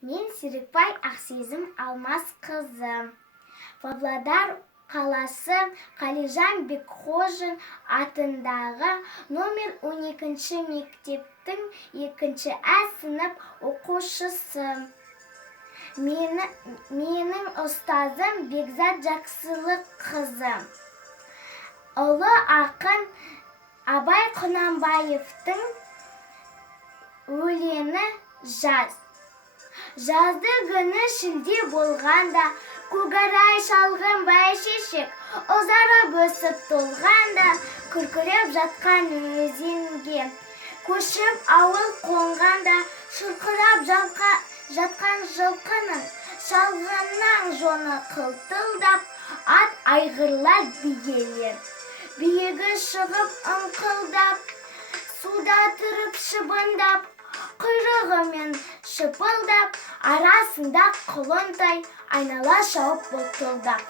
Мен Серікбай Ақсезім Алмас қызым. Павлодар қаласы Қалижан Бекхожин атындағы номер 12 мектептің 2 сынып оқушысы. Менің ұстазым Бекзат Жақсылық қызым. Ұлы ақын Абай Құнанбаевтың өлеңі жаз. Жазды күні шілде болғанда, көкарай шалғын бәйшешек, ұзарып өсіп толғанда, күркіреп жатқан өзенге. Көшіп ауыл қонғанда, шұрқырап жатқан жылқының, шалғыннан жоны қылтылдап, ат айғырлар биелер. Биігі шығып ыңқылдап, суда тұрып шыбындап, құйрығымен шыпылдап, арасында құлынтай айнала шауып бұлтылдап.